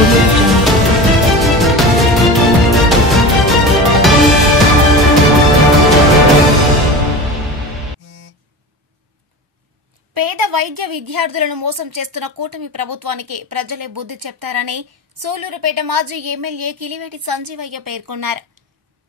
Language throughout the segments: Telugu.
పేద వైద్య విద్యార్థులను మోసం చేస్తున్న కూటమి ప్రభుత్వానికి ప్రజలే బుద్ధి చెప్తారని సూళ్లూరుపేట మాజీ ఎమ్మెల్యే కిలివేటి సంజీవయ్య పేర్కొన్నారు.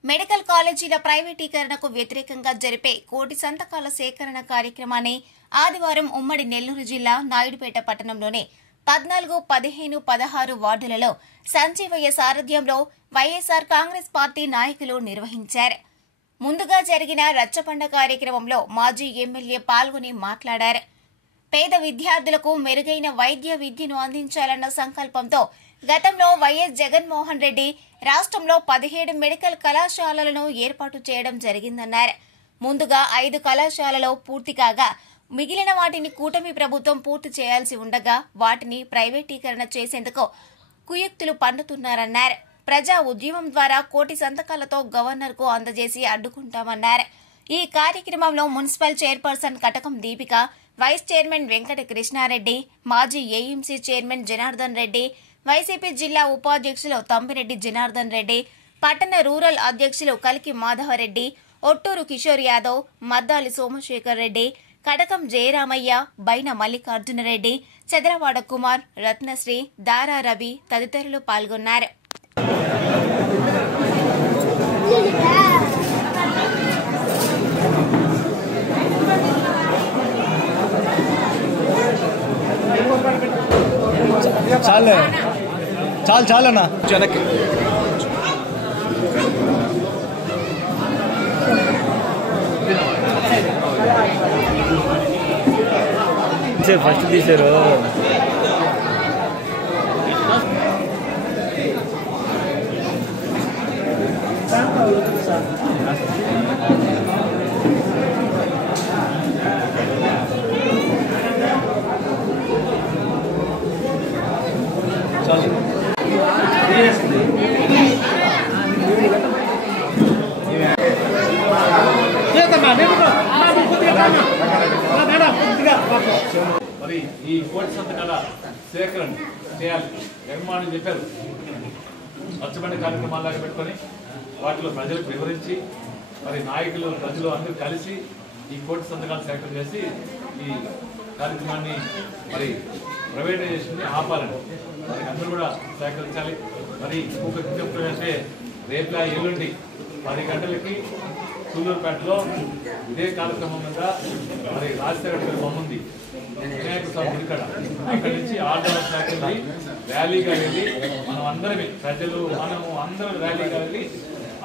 మెడికల్ కాలేజీల ప్రైవేటీకరణకు వ్యతిరేకంగా జరిపే కోటి సంతకాల సేకరణ కార్యక్రమాన్ని ఆదివారం ఉమ్మడి నెల్లూరు జిల్లా నాయుడుపేట పట్టణంలోని 14, 15, 16 వార్డులలో సంజీవయ్య సారథ్యంలో వైఎస్సార్ కాంగ్రెస్ పార్టీ నాయకులు నిర్వహించారు. ముందుగా జరిగిన రచ్చబండ కార్యక్రమంలో మాజీ ఎమ్మెల్యే పాల్గొని మాట్లాడారు. పేద విద్యార్థులకు మెరుగైన వైద్య విద్యను అందించాలన్న సంకల్పంతో గతంలో వైఎస్ జగన్మోహన్ రెడ్డి రాష్ట్రంలో 17 మెడికల్ కళాశాలలను ఏర్పాటు చేయడం జరిగిందన్నారు. ముందుగా 5 కళాశాలలో పూర్తి కాగా మిగిలిన వాటిని కూటమి ప్రభుత్వం పూర్తి చేయాల్సి ఉండగా వాటిని ప్రైవేటీకరణ చేసేందుకు కుయుక్తులు పన్నుతున్నారన్నారు. ప్రజా ఉద్యమం ద్వారా కోటి సంతకాలతో గవర్నర్కు అందజేసి అడ్డుకుంటామన్నారు. ఈ కార్యక్రమంలో మున్సిపల్ చైర్పర్సన్ కటకం దీపిక, వైస్ చైర్మన్ వెంకట కృష్ణారెడ్డి, మాజీ AMC chairman Janardhan Reddy, YCP జిల్లా ఉపాధ్యక్షులు తంపిరెడ్డి జనార్దన్ రెడ్డి, పట్టణ రూరల్ అధ్యక్షులు కలికి మాధవరెడ్డి, ఒట్టూరు కిషోర్ యాదవ్, మద్దాలి సోమశేఖర్ రెడ్డి, కటకం జయరామయ్య, బైన మల్లికార్జునరెడ్డి, చదరవాడ కుమార్, రత్నశ్రీ, దారా రవి తదితరులు పాల్గొన్నారు. చాలన్నా జనక్ ఫస్ట్ తీశారు. మరి ఈ కోటి సంతకాల సేకరణ చేయాలి జగన్మోహన్ చెప్పారు. రచ్చబండ కార్యక్రమాలాగా పెట్టుకొని వాటిలో ప్రజలకు వివరించి మరి నాయకులు ప్రజలు అందరూ కలిసి ఈ కోటి సంతకాలు సేకరణ చేసి ఈ కార్యక్రమాన్ని మరి ప్రైవేటైజేషన్ ఆపాలని మరి అందరూ కూడా సేకరించాలి. మరి ఇంకొక విజ్ఞప్తి అంటే రేపు ఎల్లుండి 10 గంటలకి సూళ్లూరుపేటలో ఇదే కార్యక్రమం మీద మరి రాజశేఖర బొమ్మ ఉంది వినాయక స్వామి ఇక్కడ అక్కడి నుంచి ఆర్డర్ వెళ్ళి ర్యాలీగా వెళ్ళి మనం అందరమే ప్రజలు మనము అందరం ర్యాలీగా వెళ్ళి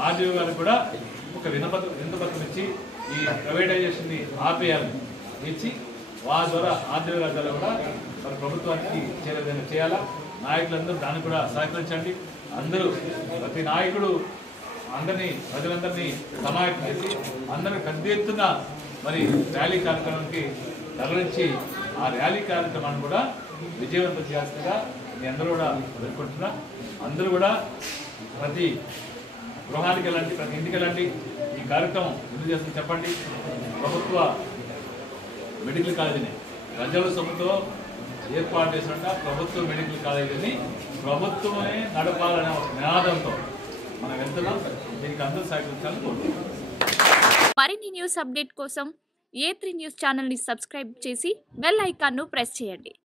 ఆర్డీఓ గారికి కూడా ఒక వినపత్రం ఇచ్చి ఈ ప్రైవేటైజేషన్ ని ఆపేయాలని ఇచ్చి వారి ద్వారా ఆర్డీఓ గారి ద్వారా కూడా మరి ప్రభుత్వానికి చేయాలా. నాయకులందరూ దాన్ని కూడా సహకరించండి. అందరూ ప్రతి నాయకుడు ప్రజలందరినీ సమాయత్తం చేసి అందరూ పెద్ద ఎత్తున మరి ర్యాలీ కార్యక్రమానికి తరలించి ఆ ర్యాలీ కార్యక్రమాన్ని కూడా విజయవంతం చేస్తుందిగా మీ అందరూ కూడా ఎదుర్కొంటున్నా. అందరూ కూడా ప్రతి గృహానికి వెళ్ళండి, ప్రతి ఇంటికి వెళ్ళండి. ఈ కార్యక్రమం ఎందుకు చేస్తుంది చెప్పండి. ప్రభుత్వ మెడికల్ కాలేజీని ప్రజల సొమ్ముతో ఏర్పాటు చేసినట్ట ప్రభుత్వ మెడికల్ కాలేజీని ప్రభుత్వమే నడపాలనే ఒక నినాదంతో మనం వెళ్తున్నాం. దీనికి అందరూ సహకరించాలని కోరుకుంటున్నాం. మరిన్ని న్యూస్ అప్డేట్ కోసం A3 న్యూస్ ఛానల్ ని సబ్స్క్రైబ్ చేసి బెల్ ఐకాన్ ను ప్రెస్ చేయండి.